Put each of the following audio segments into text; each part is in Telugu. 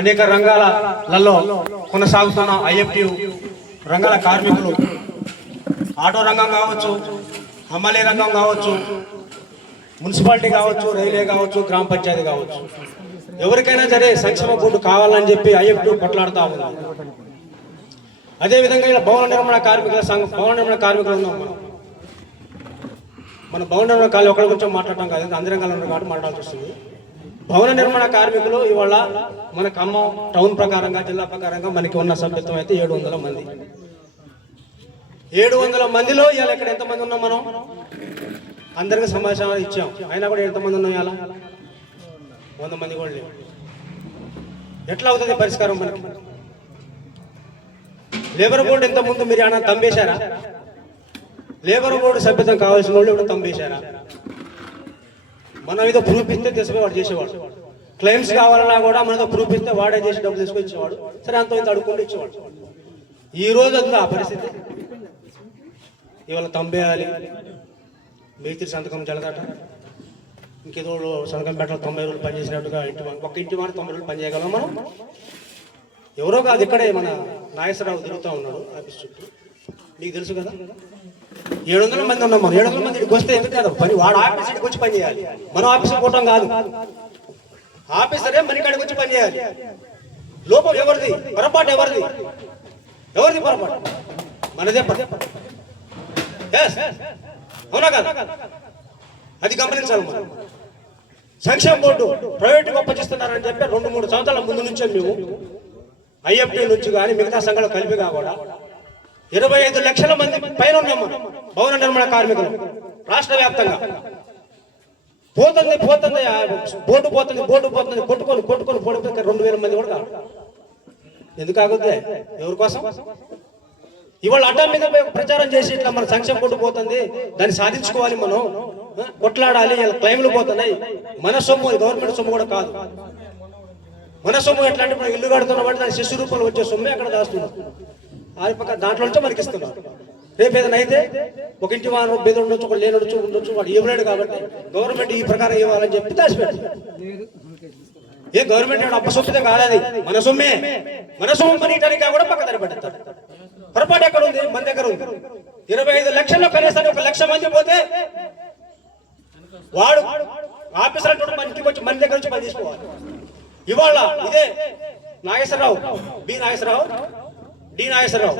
అనేక రంగాలలో కొనసాగుతున్న ఐఎఫ్టియు రంగాల కార్మికులు ఆటో రంగం కావచ్చు, హమాలీ రంగం కావచ్చు, మున్సిపాలిటీ కావచ్చు, రైల్వే కావచ్చు, గ్రామ పంచాయతీ కావచ్చు, ఎవరికైనా సరే సంక్షేమ బోర్డు కావాలని చెప్పి ఐఎఫ్టియు కొట్లాడుతూ ఉంది. అదేవిధంగా ఇలా భవన నిర్మాణ కార్మికుల సంఘం, భవన నిర్మాణ కార్మికులు ఉన్నాం. మన భవన నిర్మాణ కార్మికులు ఒకరి గురించి మాట్లాడటం కాదు, అందరి రంగాలు ఉన్న కాబట్టి మాట్లాడాల్సి వస్తుంది. భవన నిర్మాణ కార్మికులు ఇవాళ మన ఖమ్మం టౌన్ ప్రకారంగా, జిల్లా ప్రకారంగా మనకి ఉన్న సభ్యత్వం అయితే 700 మంది. 700 మందిలో ఇవాళ ఇక్కడ ఎంతమంది ఉన్నాం? మనం అందరికీ సమాచారం ఇచ్చాం, అయినా కూడా ఎంతమంది ఉన్నాం? ఇవాళ 100 మంది కూడా లేవు. ఎట్లా అవుతుంది పరిష్కారం? మనకి లేబర్ బోర్డు ఇంతకుముందు మీరు ఏమైనా తంబేశారా? లేబర్ బోర్డు సభ్యత్వం కావాల్సిన వాళ్ళు ఇప్పుడు తంబేశారా? మనం ఏదో ప్రూఫ్ ఇస్తే తీసుకుని వాడు చేసేవాడు. క్లెయిమ్స్ కావాలన్నా కూడా మనతో ప్రూఫ్ ఇస్తే వాడే చేసి డబ్బులు తీసుకొని ఇచ్చేవాడు. సరే అంత ఇంత అడుక్కుంటూ ఇచ్చేవాడు. ఈ రోజు అంతా ఆ పరిస్థితి. ఇవాళ తంబేయాలి, మేస్త్రి సంతకం జలదట, ఇంకేదో సంతకం పెట్టాలి. 90 రోజులు పనిచేసినట్టుగా ఒక్క ఇంటి మాట 90 రోజులు పనిచేయగలం మనం? ఎవరో కాదు, ఇక్కడే మన నాగేశ్వరరావు తిరుగుతూ ఉన్నాడు ఆఫీస్ చుట్టూ, నీకు తెలుసు కదా. 700 మంది ఉన్నాం మనం. 700 మంది ఇక్కడికి వస్తే ఎందుకు కాదు పని? వాడు ఆఫీస్ ఇక్కడికి వచ్చి పని చేయాలి, మనం ఆఫీస్కి పోవటం కాదు. ఆఫీసరే మన ఇక్కడికి వచ్చి పని చేయాలి. లోపం ఎవరిది? పొరపాటు ఎవరిది? ఎవరిది పొరపాటు? మనదే. అవునా కాదు? అది గమనించాలి మనం. సంక్షేమ బోర్డు ప్రైవేట్గా అప్పచిస్తున్నారని చెప్పి 2-3 సంవత్సరాల ముందు నుంచే మేము ఐఎఫ్టీ నుంచి కానీ మిగతా సంఘాలు కలిపి కూడా 25 లక్షల మంది పైన ఉన్నాం మనం భవన నిర్మాణ కార్మికులు రాష్ట్ర వ్యాప్తంగా. పోతుంది బోర్డు పోతుంది కొట్టుకొని పోడిపోతే 2000 మంది కూడా కాదు. ఎందుకు ఆగుద్ది? ఎవరి కోసం? ఇవాళ అడ్డం మీద ప్రచారం చేసి ఇట్లా మన సంక్షేమ బోర్డు పోతుంది, దాన్ని సాధించుకోవాలి, మనం కొట్లాడాలి, ఇలా క్లైమ్లు పోతున్నాయి. మన సొమ్ము, గవర్నమెంట్ సొమ్ము కూడా కాదు. మన సొమ్ము ఎట్లా అంటే మనం ఇల్లు కడుతున్నప్పుడు దాని శిశు రూపంలో వచ్చే సొమ్మే అక్కడ దాస్తున్నాం. ఆ పక్క దాంట్లో నుంచో మనకి ఇస్తున్నారు. రేపు ఏదైనా అయితే ఒక ఇంటి వారు బేద ఉండొచ్చు, ఒక లేనొచ్చు, ఉండొచ్చు, వాడు ఇవ్వలేడు కాబట్టి గవర్నమెంట్ ఈ ప్రకారం ఇవ్వాలని చెప్పి దాచిపెట్టారు. ఏ గవర్నమెంట్ అప్పసొమ్మితే కాలేదు, మన సొమ్మే. మన సొమ్ము పనిటానికి కూడా పక్క దారి పెట్టారు. పొరపాటు ఎక్కడ ఉంది? మన దగ్గర ఉంది. 25 లక్షల్లో కనీసం 1 లక్ష మంది పోతే వాడు ఆఫీసర్ అంటే మన ఇంటికి వచ్చి మన దగ్గర నుంచి పని తీసుకోవాలి. ఇవాళ ఇదే నాగేశ్వరరావు, బి నాగేశ్వరరావు, డి నాగేశ్వరరావు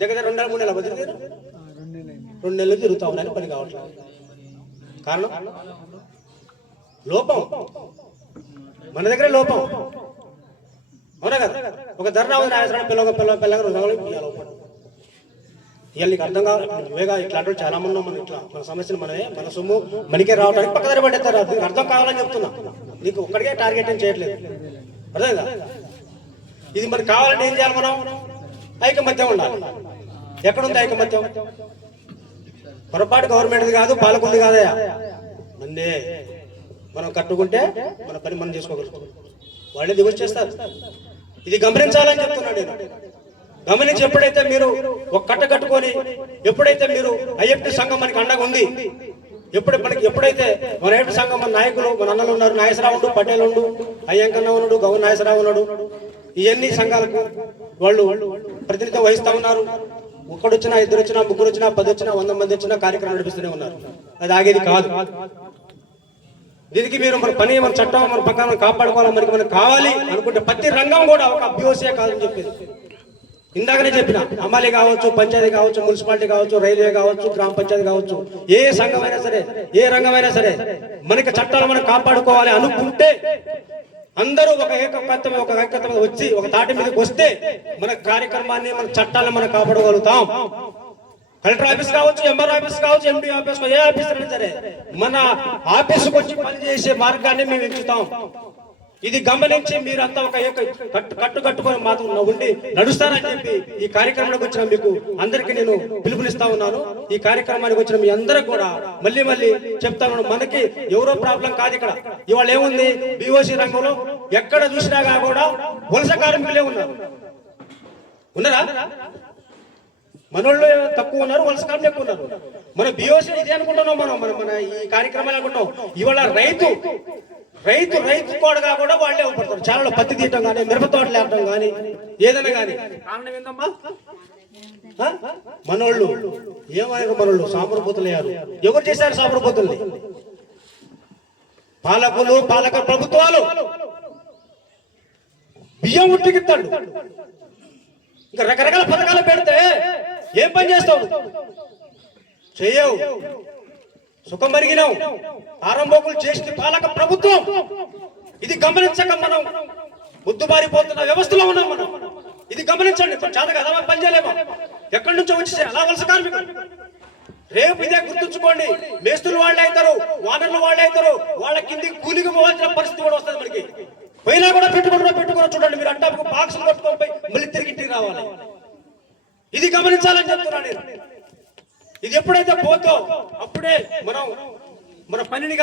దగ్గర 2-3 నెలల బదిలీ 2 నెలలు తిరుగుతా ఉన్నాయని పని కావట్లేదు. కారణం లోపం, మన దగ్గరే లోపం. అవునా కదా? ఒక ధర్నా ఉంది, నాగేశ్వరరావు పిల్లగా ఇవాళ నీకు అర్థం కావాలి. నువ్వేగా ఇట్లాంటి చాలా మంది మనం ఇట్లా మన సమస్యలు మనమే, మన సొమ్ము మనకే రావడానికి పక్కదారి పడేస్తారు. నీకు అర్థం కావాలని చెప్తున్నా. నీకు ఒక్కడికే టార్గెట్ ఏం చేయట్లేదు, అర్థమైందా? ఇది మనకు కావాలంటే ఏం చేయాలి? మనం ఐకమత్యం ఉండాలి. ఎక్కడుంది ఐకమత్యం? పొరపాటు గవర్నమెంట్ది కాదు, పాలకుడిది కాదయా, మందే. మనం కట్టుకుంటే మన పని మనం చేసుకోగలుగుతాం. వాళ్ళే దిగులు చేస్తారు. ఇది గమనించాలని చెప్తున్నాడు నేను. గమనించి ఎప్పుడైతే మీరు ఒక కట్ట కట్టుకొని, ఎప్పుడైతే మీరు ఐఎఫ్టీ సంఘం మనకి అండగా ఉంది, ఎప్పుడైతే మన ఐఎఫ్టీ సంఘం మన నాయకులు, మన అన్నలు ఉన్నారు, నాగేశ్వరరావు ఉండు, పటేల్ ఉండు, అయ్యంకన్న ఉన్నాడు, గౌరవ నాగేశ్వరరావు ఉన్నాడు, ఇవన్నీ సంఘాలకు వాళ్ళు ప్రతినిధిత్వం వహిస్తూ ఉన్నారు. ఒక్కడొచ్చినా, 2 వచ్చినా, 3 వచ్చినా, 10 వచ్చినా, 100 మంది వచ్చినా కార్యక్రమం నడిపిస్తూనే ఉన్నారు. అది ఆగేది కాదు. దీనికి మీరు మన పని, మన చట్టం, మన పక్కన కాపాడుకోవాలి. మనకి కావాలి అనుకుంటే ప్రతి రంగం కూడా ఒక అభ్యోసే కాదని చెప్పేది ఇందాకనే చెప్పిన. హమాలీ కావచ్చు, పంచాయతీ కావచ్చు, మున్సిపాలిటీ కావచ్చు, రైల్వే కావచ్చు, గ్రామ పంచాయతీ కావచ్చు, ఏ సంఘమైనా సరే, ఏ రంగమైనా సరే, మనకి చట్టాలు మనం కాపాడుకోవాలి అనుకుంటే అందరూ ఒక ఐక్యత వచ్చి ఒక తాటి మీదకి వస్తే మన కార్యక్రమాన్ని, మన చట్టాలను మనం కాపాడగలుగుతాం. కలెక్టర్ ఆఫీస్ కావచ్చు, ఎంఆర్ ఆఫీస్ కావచ్చు, ఎండి ఆఫీస్, ఏ ఆఫీస్ అయినా సరే మన ఆఫీసుకు వచ్చి పనిచేసే మార్గాన్ని మేము ఎంచుతాం. ఇది గమనించి మీరంతా ఒక కట్టుకొని మాతో ఉండి నడుస్తారని చెప్పి ఈ కార్యక్రమానికి వచ్చిన మీకు అందరికీ నేను పిలుపునిస్తా ఉన్నాను. ఈ కార్యక్రమానికి వచ్చిన మీ అందరికి కూడా మళ్ళీ చెప్తా ఉన్నాను, మనకి ఎవరో ప్రాబ్లం కాదు ఇక్కడ. ఇవాళ ఏముంది? బిఓసి రంగంలో ఎక్కడ చూసినా కూడా వలస కార్మికులే ఉన్నారా? మనోళ్ళు తక్కువ ఉన్నారు, వలస కార్మికులు ఎక్కువ ఉన్నారు. మన బిఓసి ఇది అనుకుంటున్నాం, మనం మన మన ఈ కార్యక్రమాలు అనుకుంటాం. ఇవాళ రైతు కూడా వాళ్ళే అవపడతారు. చాలా పత్తి తీయటం కానీ, మిరప తోటలు వేయటం కానీ, ఏదైనా కానీ. కారణం ఏందమ్మా? మనోళ్ళు ఏమయ్యారు? మనోళ్ళు సాంప్రభూతులు అయ్యారు. ఎవరు చేశారు సాంప్రభూతుల్ని? పాలకులు, పాలక ప్రభుత్వాలు. బియ్యం ఉట్టికిస్తాడు, ఇంకా రకరకాల పథకాలు పెడితే ఏం పని చేస్తావు? చెయ్యవు. సుఖం మరిగినావు. ఆరంభోకులు చేసిన పాలక ప్రభుత్వం. ఇది గమనించక మనం ముద్దుబారిపోతున్న వ్యవస్థలో ఉన్నాం మనం. ఇది గమనించండి. చాలా కదా పని చేయలేమా? ఎక్కడి నుంచో వచ్చేసే అలా వలస కార్మికులు. రేపు ఇదే గుర్తుంచుకోండి. మేస్తులు వాళ్ళే అవుతారు, వానర్లు వాళ్ళే అవుతారు. వాళ్ళ కింది కూలికి పోవాల్సిన పరిస్థితి కూడా వస్తుంది మనకి. పోయినా కూడా పెట్టుకుని చూడండి. మీరు అంటే బాక్సులు కొట్టుకొని మళ్ళీ తిరిగి ఇంటికి రావాలి. ఇది గమనించాలని చెప్తున్నాను నేను. ఇది ఎప్పుడైతే పోతో అప్పుడే మనం మన పనిని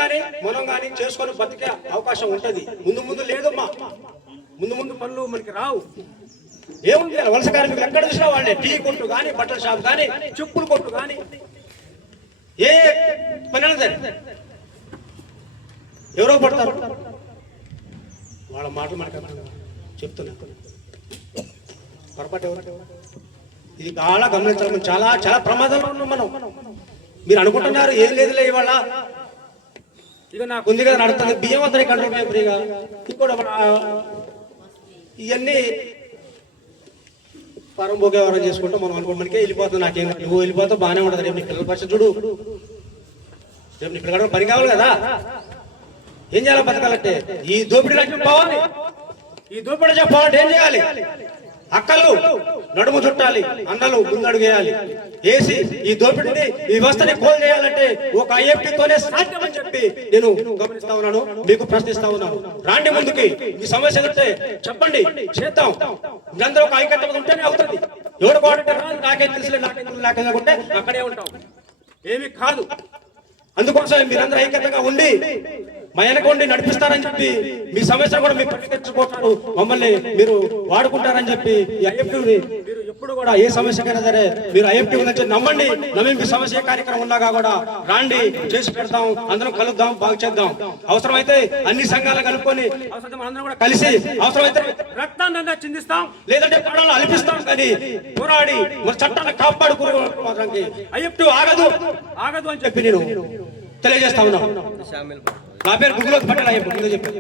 మనం కానీ చేసుకొని బతికే అవకాశం ఉంటది. ముందు లేదమ్మా. ముందు పనులు మనకి రావు. ఏముంది? వలస కార్మికులు ఎక్కడ చూసినా వాళ్ళే. టీ కొట్టు కానీ, బట్టల షాప్ కానీ, చెప్పులు కొట్టు కానీ, ఏ పని అయినా సరే ఎవరో పడతారు. వాళ్ళ మాటలు మనకు చెప్తున్నా. పొరపాటు ఎవరు? ఇది చాలా గమనించాలి. చాలా చాలా ప్రమాదంలో ఉన్నాం మనం. మీరు అనుకుంటున్నారు ఏం లేదులే ఇవాళ ఇక నాకు ఉంది కదా నడుస్తుంది, బియ్యం వద్ద కంట్రోల్ ఫ్రీగా ఇంకోటి ఇవన్నీ పరంభోగ వ్యవహారం చేసుకుంటూ మనం అనుకుంటే మనకే వెళ్ళిపోతుంది. నాకేం నువ్వు వెళ్ళిపోతావు బాగానే ఉంటుంది. రేపు నీ పిల్లల పరిస్థితి చూడు. రేపు నీ పిల్లలు పని కావాలి కదా. ఏం చేయాలి బతకాలంటే? ఈ దోపిడీ రాజ్యం పోవాలి. ఈ దోపిడీ రాజ్యం పోవాలంటే ఏం చేయాలి? అక్కలు నడుము చుట్టాలి, అన్నలు ముందడుగు వేయాలి. వేసి ఈ దోపిడీని, ఈ వ్యవస్థని కోల్ చేయాలంటే ఒక ఐఎఫ్టీతోనే సాధ్యమని చెప్పి నేను గమనిస్తా ఉన్నాను, మీకు ప్రశ్నిస్తా ఉన్నాను. రాండి ముందుకి. ఈ సమస్య ఎదుర్తే చెప్పండి, చేద్దాం. మీరందరూ ఒక ఐక్యత ఉంటేనే అవుతుంది. ఎవరు కోడంటే నాకేం తెలుసులే, నాకేం ఉంటే అక్కడే ఉంటాం. ఏమి కాదు. అందుకోసం మీరందరూ ఐక్యతగా ఉండి మా వెనకొండి నడిపిస్తారని చెప్పి మీ సమస్యను కూడా మీరు పరిష్కరించుకుంటారు, మమ్మల్ని మీరు వాడుకుంటారని చెప్పి ఈ ఐఎఫ్టీని మీరు ఎప్పుడు కూడా ఏ సమస్యకైనా సరే మీరు ఐఎఫ్టీ గురించి నమ్మండి. నమ్మి మీ సమస్య కార్యక్రమం ఉన్నాగా కూడా రాండి, చేసి పెడతాం. అందరం కలుద్దాం, బాగు చేద్దాం. అవసరమైతే అన్ని సంఘాలు కలుపుకొని అందరం కూడా కలిసి అవసరమైతే రక్తాన్ని చిందిస్తాం, లేదంటే ప్రాణాలు అల్పిస్తాం. కానీ పోరాడి మన చట్టాన్ని కాపాడుకోవడానికి ఐఎఫ్టీ ఆగదు అని చెప్పి నేను తెలియజేస్తా ఉన్నాను. నా పేరు గుగ్గులోకి పట్టాలి. చెప్పాను.